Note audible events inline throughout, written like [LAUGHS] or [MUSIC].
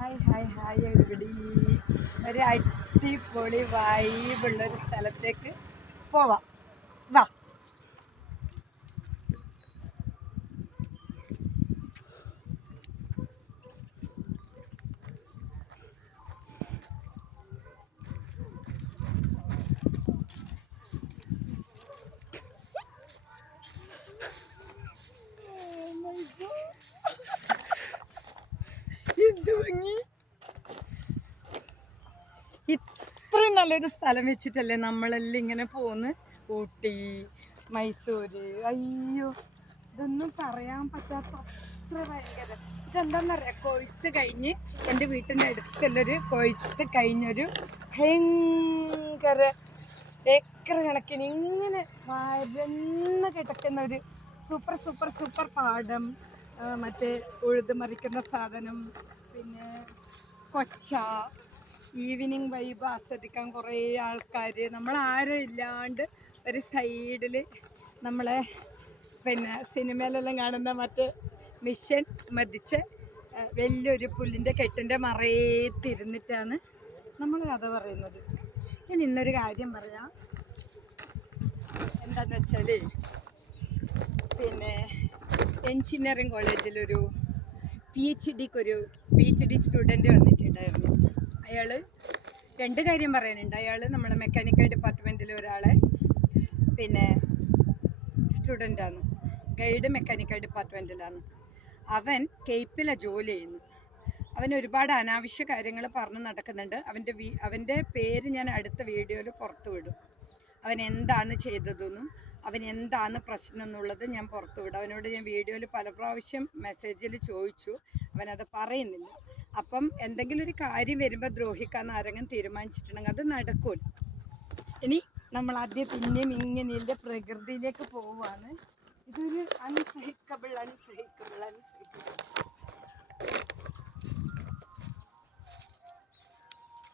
Hi hi hi എവിടെ ഒരു അടിപൊളി വൈബുള്ളൊരു സ്ഥലത്തേക്ക് പോവാം വാ എന്ത് ഭംഗി ഇത്രയും നല്ലൊരു സ്ഥലം വെച്ചിട്ടല്ലേ നമ്മളെല്ലാം ഇങ്ങനെ പോന്ന്? ഊട്ടി മൈസൂർ അയ്യോ ഇതൊന്നും പറയാൻ പറ്റാത്ത അത്ര ഭയങ്കര. ഇതെന്താന്നറിയാം? കൊഴുത്ത് കഴിഞ്ഞ് എന്റെ വീട്ടിന്റെ അടുത്തുള്ളൊരു കൊഴുത്ത് കഴിഞ്ഞൊരു ഭയങ്കര ഏക്കർ കണക്കിന് ഇങ്ങനെ വരന്ന് കിടക്കുന്ന ഒരു സൂപ്പർ സൂപ്പർ സൂപ്പർ പാടം മറ്റേ ഉഴുത് മറിക്കുന്ന സാധനം പിന്നെ കൊച്ച ഈവനിങ് വൈബ് ആസ്വദിക്കാൻ കുറേ ആൾക്കാർ നമ്മൾ ആരും ഇല്ലാണ്ട് ഒരു സൈഡിൽ നമ്മളെ പിന്നെ സിനിമയിലെല്ലാം കാണുന്ന മറ്റേ മിഷൻ മതിച്ച് വലിയൊരു പുല്ലിന്റെ കെട്ടിന്റെ മറയത്തിരുന്നിട്ടാണ് നമ്മൾ കഥ പറയുന്നത്. ഞാൻ ഇന്നൊരു കാര്യം പറയാം. എന്താന്ന് വെച്ചാൽ പിന്നെ എൻജിനീയറിങ് കോളേജിലൊരു പി എച്ച് ഡിക്കൊരു പി എച്ച് ഡി സ്റ്റുഡന്റ് വന്നിട്ടുണ്ടായിരുന്നു. അയാൾ രണ്ട് കാര്യം പറയാനുണ്ട്. അയാൾ നമ്മളെ മെക്കാനിക്കൽ ഡിപ്പാർട്ട്മെന്റിലെ ഒരാളെ പിന്നെ സ്റ്റുഡന്റാണ് ഗൈഡ് മെക്കാനിക്കൽ ഡിപ്പാർട്ട്മെന്റിലാണ് അവൻ കേപ്പിലെ ജോലി ചെയ്യുന്നു. അവൻ ഒരുപാട് അനാവശ്യ കാര്യങ്ങൾ പറഞ്ഞ് നടക്കുന്നുണ്ട്. അവന്റെ വീ അവന്റെ പേര് ഞാൻ അടുത്ത വീഡിയോയിൽ പുറത്തു വിടും. അവൻ എന്താണ് ചെയ്തതെന്നും അവൻ എന്താണ് പ്രശ്നം എന്നുള്ളത് ഞാൻ പുറത്തു വിടും. അവനോട് ഞാൻ വീഡിയോയിൽ പല പ്രാവശ്യം മെസ്സേജിൽ ചോദിച്ചു. അവനത് പറയുന്നില്ല. അപ്പം എന്തെങ്കിലും ഒരു കാര്യം വരുമ്പോൾ ദ്രോഹിക്കാൻ ആരെങ്കിലും തീരുമാനിച്ചിട്ടുണ്ടെങ്കിൽ അത് നടക്കൂല. ഇനി നമ്മൾ ആദ്യം പിന്നെയും ഇങ്ങനെയുള്ള പ്രകൃതിയിലേക്ക് പോവാണ് ഇതൊരു അൺസഹിക്കബിൾ അൺസഹിക്കബിൾ അൺസഹിക്കബിൾ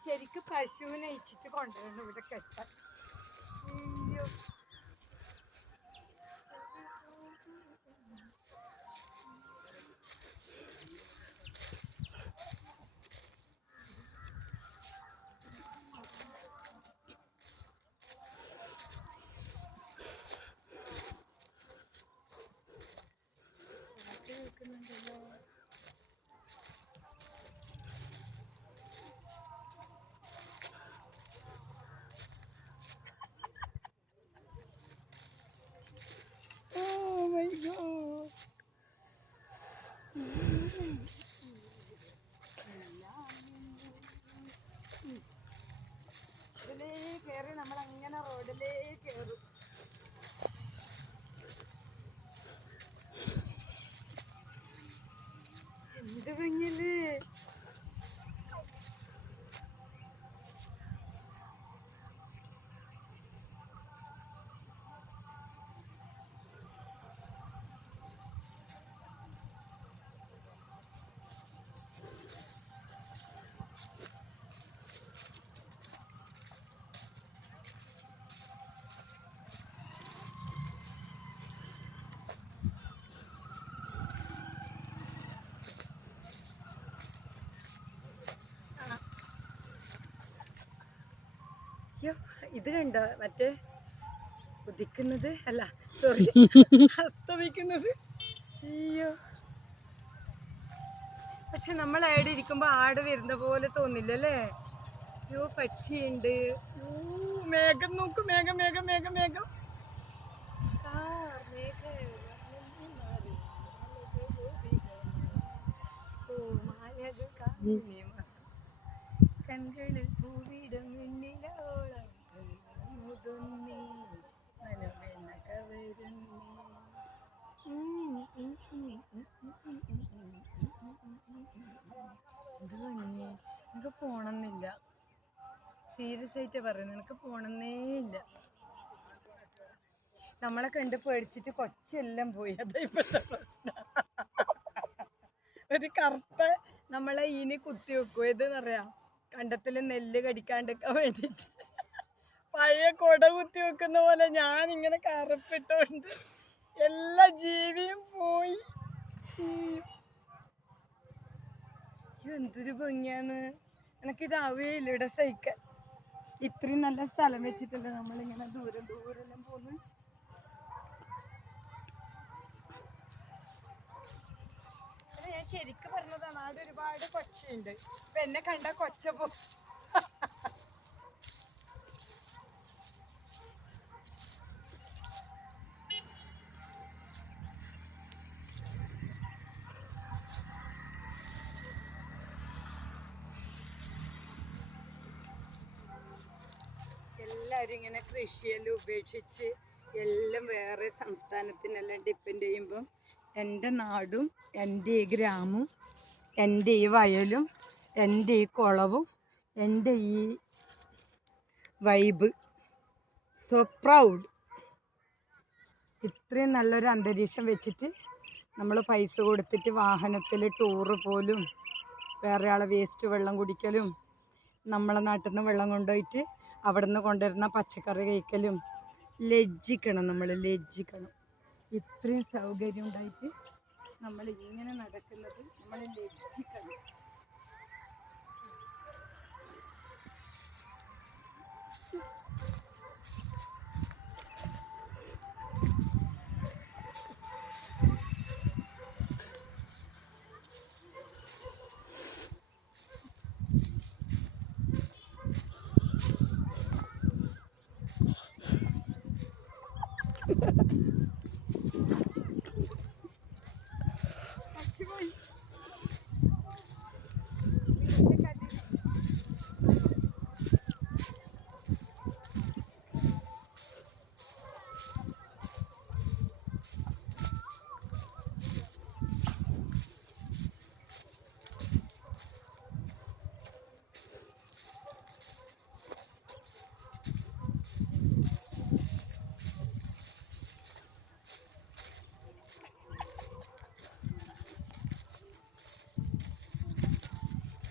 ശരിക്കും പശുവിനെ ഇച്ചിട്ട് കൊണ്ടുവരണം ഇവിടെ കെട്ടാൻ അയ്യോ Oh my god. ഇതിലേ കയറി നമ്മൾ അങ്ങനെ റോഡിലേ കയറും എന്ത് ഭംഗിയല്ലേ അയ്യോ ഇത് കണ്ട? മറ്റേ ഉദിക്കുന്നത്? അല്ല സോറി [LAUGHS] അസ്തമിക്കുന്നത്. അയ്യോ. പക്ഷെ നമ്മൾ അവിടെ ഇരിക്കുമ്പോൾ ആട് വരുന്ന പോലെ തോന്നില്ല അല്ലേ അയ്യോ പക്ഷിയുണ്ട്. മേഘം നോക്കൂ മേഘം മേഘം മേഘം മേഘം. ആ, ഇത് ഭംഗിയെ എനിക്ക് സീരിയസ് ആയിട്ട് പറയുന്നു എനിക്ക് പോണമെന്നേ ഇല്ല നമ്മളെ കണ്ട് പേടിച്ചിട്ട് കൊച്ചെല്ലാം പോയി. അതാ ഇപ്പോഴത്തെ പ്രശ്നം. ഒരു കറുത്ത നമ്മളെ ഇനി കുത്തി വെക്കും. ഏതെന്നറിയാം കണ്ടത്തിൽ നെല്ല് കടിക്കാണ്ടിരിക്കാൻ വേണ്ടിയിട്ട് പഴയ കൊട കുത്തി വെക്കുന്ന പോലെ ഞാൻ ഇങ്ങനെ കറുപ്പിട്ടോണ്ട് എല്ലാ ജീവിയും പോയി. എന്തൊരു ഭംഗിയാന്ന് എനിക്കിത് ഇല്ല ഇവിടെ സഹിക്കാൻ. ഇത്രയും നല്ല സ്ഥലം വെച്ചിട്ടുണ്ട് നമ്മളിങ്ങനെ ദൂരം ദൂരെല്ലാം ഇത് ഞാൻ ശരിക്കും പറഞ്ഞതാണ് അവിടെ ഒരുപാട് കൊച്ചുണ്ട് ഇപ്പൊ എന്നെ കണ്ട കൊച്ച പോ ഇങ്ങനെ കൃഷിയെല്ലാം ഉപേക്ഷിച്ച് എല്ലാം വേറെ സംസ്ഥാനത്തിനെല്ലാം ഡിപ്പെൻഡ് ചെയ്യുമ്പം എന്റെ നാടും എന്റെ ഈ ഗ്രാമവും എന്റെ ഈ വയലും എന്റെ ഈ കുളവും എന്റെ ഈ വൈബ് സോ പ്രൗഡ് ഇത്രയും നല്ലൊരു അന്തരീക്ഷം വെച്ചിട്ട് നമ്മൾ പൈസ കൊടുത്തിട്ട് വാഹനത്തിൽ ടൂറ് പോലും വേറെ ആളെ വേസ്റ്റ് വെള്ളം കുടിക്കലും നമ്മളെ നാട്ടിൽ നിന്ന് വെള്ളം കൊണ്ടുപോയിട്ട് അവിടെ നിന്ന് കൊണ്ടുവരുന്ന പച്ചക്കറി കഴിക്കലും ലജ്ജിക്കണം നമ്മൾ ലജ്ജിക്കണം. ഇത്രയും സൗകര്യം ഉണ്ടായിട്ട് നമ്മൾ ഇങ്ങനെ നടക്കുന്നത് നമ്മൾ ലജ്ജിക്കണം അടിപൊളി.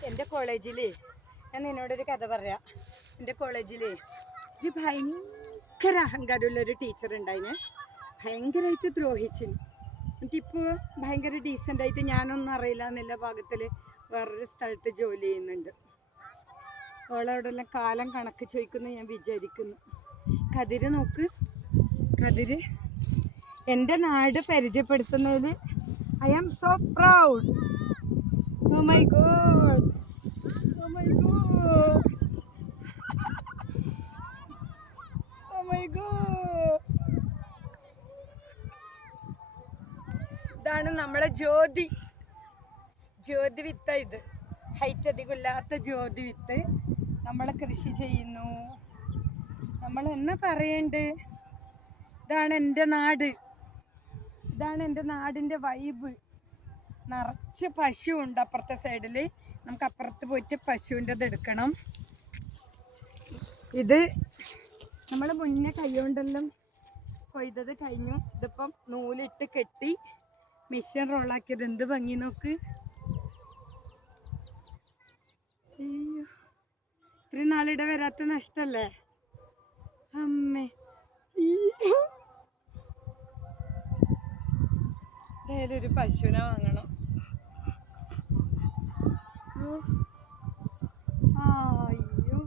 എന്റെ കോളേജിൽ ഞാൻ നിന്നോടൊരു കഥ പറയാ. എന്റെ കോളേജിൽ ഒരു ഭയങ്കര അഹങ്കാരമുള്ളൊരു ടീച്ചർ ഉണ്ടായിന്. ഭയങ്കരമായിട്ട് ദ്രോഹിച്ചിന്. എന്നിട്ടിപ്പോൾ ഭയങ്കര ഡീസന്റായിട്ട് ഞാനൊന്നും അറിയില്ല എന്നുള്ള ഭാഗത്തിൽ വേറൊരു സ്ഥലത്ത് ജോലി ചെയ്യുന്നുണ്ട്. ഓളവിടെല്ലാം കാലം കണക്ക് ചോദിക്കുന്നു ഞാൻ വിചാരിക്കുന്നു. കതിര് നോക്ക്. കതിര് എന്റെ നാട് പരിചയപ്പെടുത്തുന്നതിൽ I am so proud oh my god! My god! Oh my god! ഇതാണ് നമ്മളെ ജ്യോതി. ജ്യോതി വിത്ത ഇത്. ഹൈറ്റ് അധികമില്ലാത്ത ജ്യോതി വിത്ത്. നമ്മൾ കൃഷി ചെയ്യുന്നു. നമ്മൾ എന്നാ പറയണ്ട്? ഇതാണ് എന്റെ നാട്. ഇതാണ് എന്റെ നാടിന്റെ വൈബ് നിറച്ച് പശു ഉണ്ട് അപ്പുറത്തെ സൈഡിൽ നമുക്ക് അപ്പുറത്ത് പോയിട്ട് പശുവിന്റെത് എടുക്കണം. ഇത് നമ്മൾ മുന്നേ കൈകൊണ്ടെല്ലാം കൊയ്തത് കഴിഞ്ഞു. ഇതിപ്പം നൂലിട്ട് കെട്ടി മിഷൻ റോളാക്കിയത്. എന്ത് ഭംഗി നോക്ക്. അയ്യോ. ഇത്രയും നാളിടെ വരാത്ത നഷ്ടല്ലേ? അമ്മേ. ഒരു പശുവിനെ വാങ്ങണം. അയ്യോ.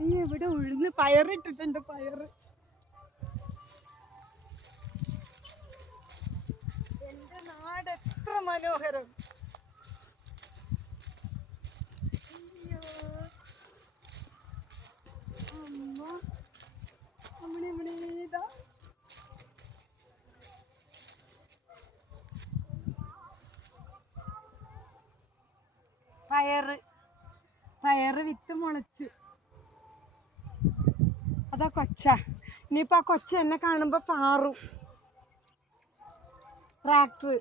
നീ എവിടെ ഉഴുന്ന്? പയറിട്ടിട്ടുണ്ട് പയറ്. എന്റെ നാട് എത്ര മനോഹരം. അയ്യോ. അമ്മ നമ്മുടെ ഇവിടെ ഇതാ പയറ്. പയറ് വിത്ത് മുളച്ച്. അതാ കൊച്ച. ഇനിയിപ്പോ ആ കൊച്ച എന്നെ കാണുമ്പോ പാറും. ട്രാക്ടർ.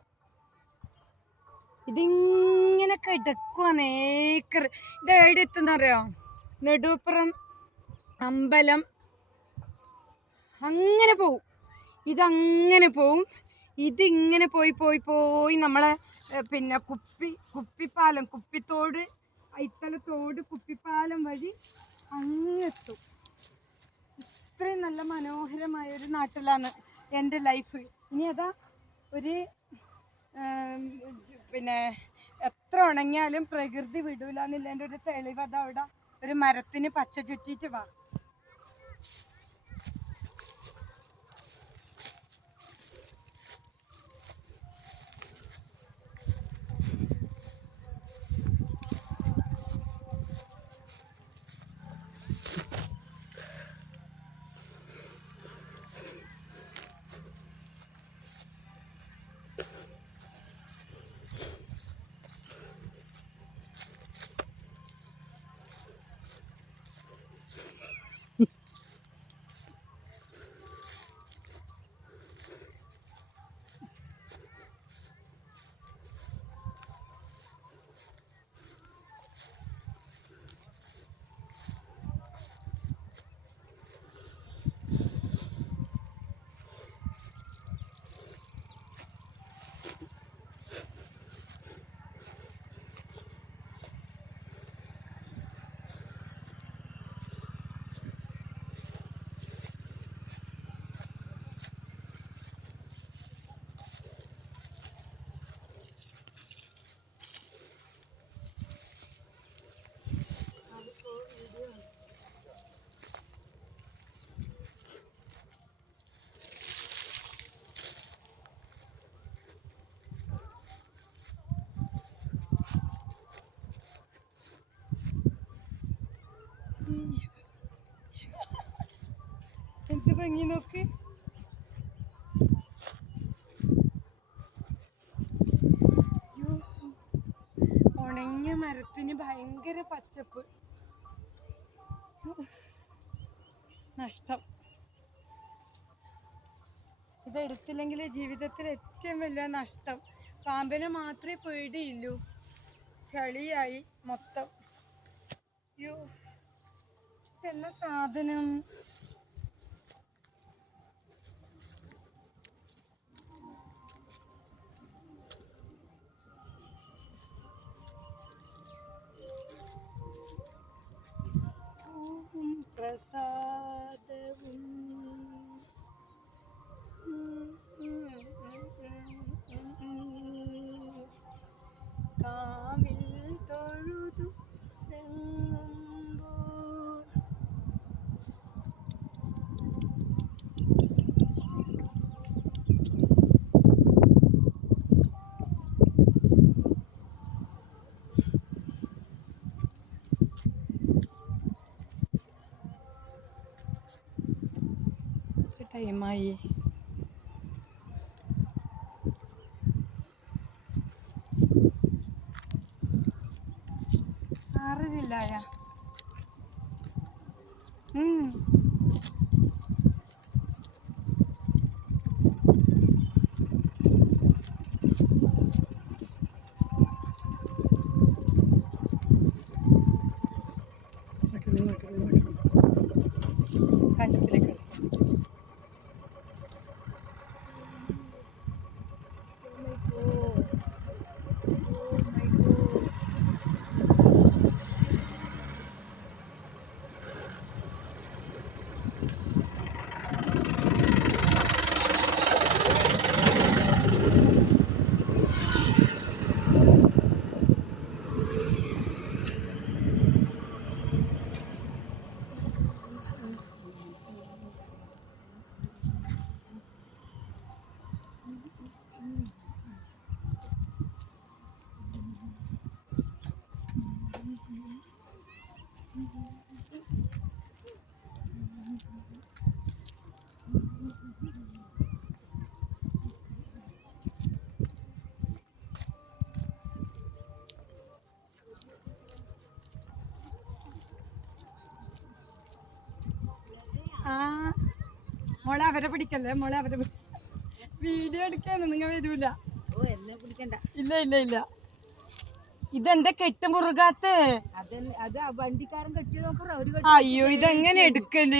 ഇതിങ്ങനെ കിടക്കുവാണ് ഏക്കർ ഇത് എവിടെ എത്തുന്നറിയോ? നെടുപ്പുറം അമ്പലം. അങ്ങനെ പോവും. ഇതങ്ങനെ പോവും. ഇതിങ്ങനെ പോയി പോയി പോയി നമ്മളെ പിന്നെ കുപ്പി കുപ്പിപ്പാലം കുപ്പിത്തോട് ഐത്തലത്തോട് കുപ്പിപ്പാലം വഴി അങ്ങെത്തും. ഇത്രയും നല്ല മനോഹരമായ ഒരു നാട്ടിലാണ് എന്റെ ലൈഫ്. ഇനി അതാ ഒരു പിന്നെ എത്ര ഉണങ്ങിയാലും പ്രകൃതി വിടൂലെന്നില്ല. എന്റെ ഒരു തെളിവ് അതവിടെ ഒരു മരത്തിന് പച്ച ചുറ്റിയിട്ട് വാ എന്ത് ഭംഗി ഉണങ്ങിയ മരത്തിന് ഭയങ്കര പച്ചപ്പ്. നഷ്ടം. ഇതെടുത്തില്ലെങ്കിൽ ജീവിതത്തിൽ ഏറ്റവും വലിയ നഷ്ടം. പാമ്പിനെ മാത്രമേ പേടിയില്ലൂ ചളിയായി മൊത്തം. യു എന്ന സാധനം? പൂവും 对呀，嗯。അവരെ പിടിക്കല്ലേ? മോളെ അവരെ വീഡിയോ എടുക്കാന്ന് നിങ്ങൾ വരൂല. ഇല്ല ഇല്ല ഇല്ല. ഇതെന്റെ കെട്ട് മുറുകാത്ത്? അതന്നെ അത് ആ വണ്ടിക്കാരൻ കെട്ടിയത് നോക്കറ ഒരു അയ്യോ ഇതെങ്ങനെ എടുക്കൽ?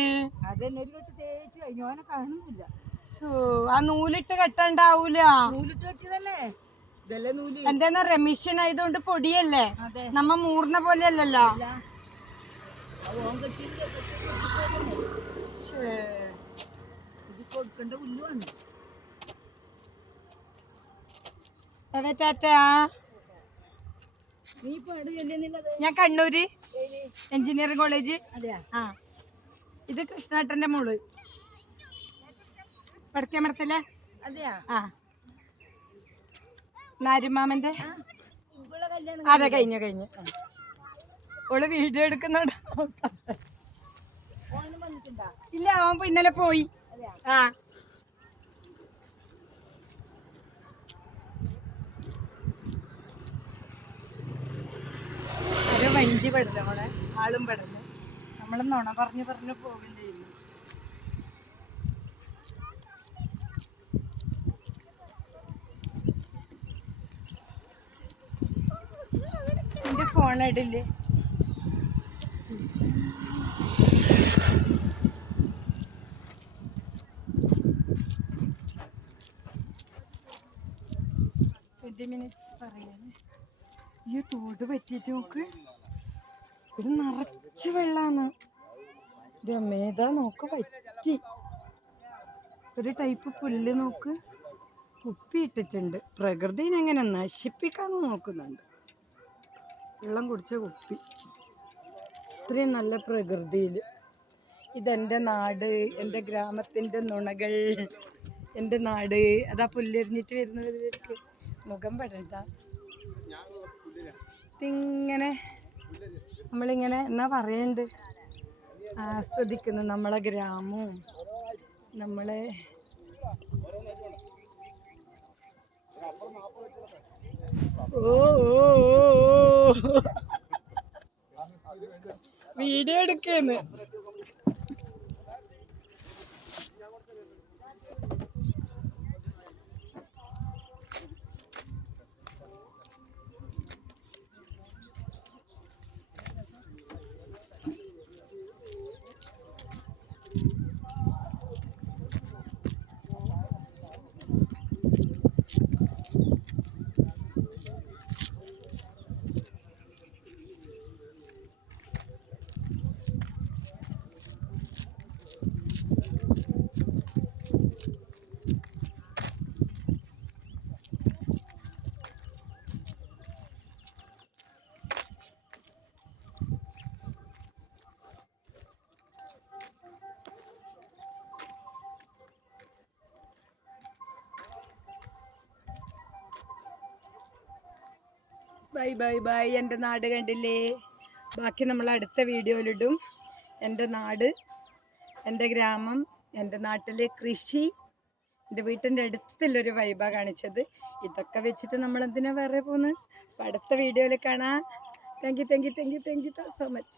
ആ നൂലിട്ട് കെട്ടണ്ടാവൂല. എന്താ റെമിഷൻ ആയതുകൊണ്ട് പൊടിയല്ലേ? നമ്മ മൂർന്ന പോലെ അല്ലല്ലോ അല്ല. അത് ഓൻ കെട്ടിയത് ശ്ശേ. ഇത് കൊടുക്കേണ്ട പുല്ല് വന്നു. ഞാൻ കണ്ണൂര് എഞ്ചിനീയറിംഗ് കോളേജ്. ആ. ഇത് കൃഷ്ണേട്ടന്റെ മോൾ. വടക്കേമരത്തിലെ മടത്തല്ലേ ആ. നാരിമാമന്റെ? അതെ കഴിഞ്ഞു കഴിഞ്ഞു. ഓൾ വീഡിയോ എടുക്കുന്നുണ്ട്? ഇല്ല അവൻ ഇന്നലെ പോയി. ആ. വഞ്ചി പെടില്ല നമ്മളെ ആളും പെടൽ. നമ്മൾ നുണ പറഞ്ഞു പറഞ്ഞു പോകും ചെയ്യുന്നു. എന്റെ ഫോൺ ഇടില്ലേ ട്വന്റി മിനിറ്റ്സ് പറയാന്. ഈ തോട് പറ്റിയിട്ട് നോക്ക്. ഇത് നിറച്ച് വെള്ളാണ്. രമേതാ നോക്ക് പറ്റി ഒരു ടൈപ്പ് പുല്ല് നോക്ക്. കുപ്പിയിട്ടിട്ടുണ്ട് പ്രകൃതിനെ എങ്ങനെ നശിപ്പിക്കാന്ന് നോക്കുന്നുണ്ട്. വെള്ളം കുടിച്ച കുപ്പി. ഇത്രയും നല്ല പ്രകൃതിയിൽ ഇതെന്റെ നാട് എന്റെ ഗ്രാമത്തിന്റെ നുണകൾ എന്റെ നാട്. അതാ പുല്ലെറിഞ്ഞിട്ട് വരുന്നവർക്ക് മുഖം പെടണ്ട. ഇതിങ്ങനെ നമ്മളിങ്ങനെ എന്നാ പറയണ്ട്? ആസ്വദിക്കുന്നു നമ്മളെ ഗ്രാമവും. നമ്മളെ ഓ. വീഡിയോ എടുക്കുന്നു. Bye bye bye. എന്റെ നാട് കണ്ടില്ലേ? ബാക്കി നമ്മൾ അടുത്ത വീഡിയോയിലിടും. എന്റെ നാട് എന്റെ ഗ്രാമം എന്റെ നാട്ടിലെ കൃഷി എന്റെ വീട്ടിന്റെ അടുത്തുള്ളൊരു വൈബാണ് കാണിച്ചത്. ഇതൊക്കെ വെച്ചിട്ട് നമ്മൾ എന്തിനാ വേറെ പോകുന്നത് അപ്പം അടുത്ത വീഡിയോയിൽ കാണാം. Thank you thank you thank you thank you so much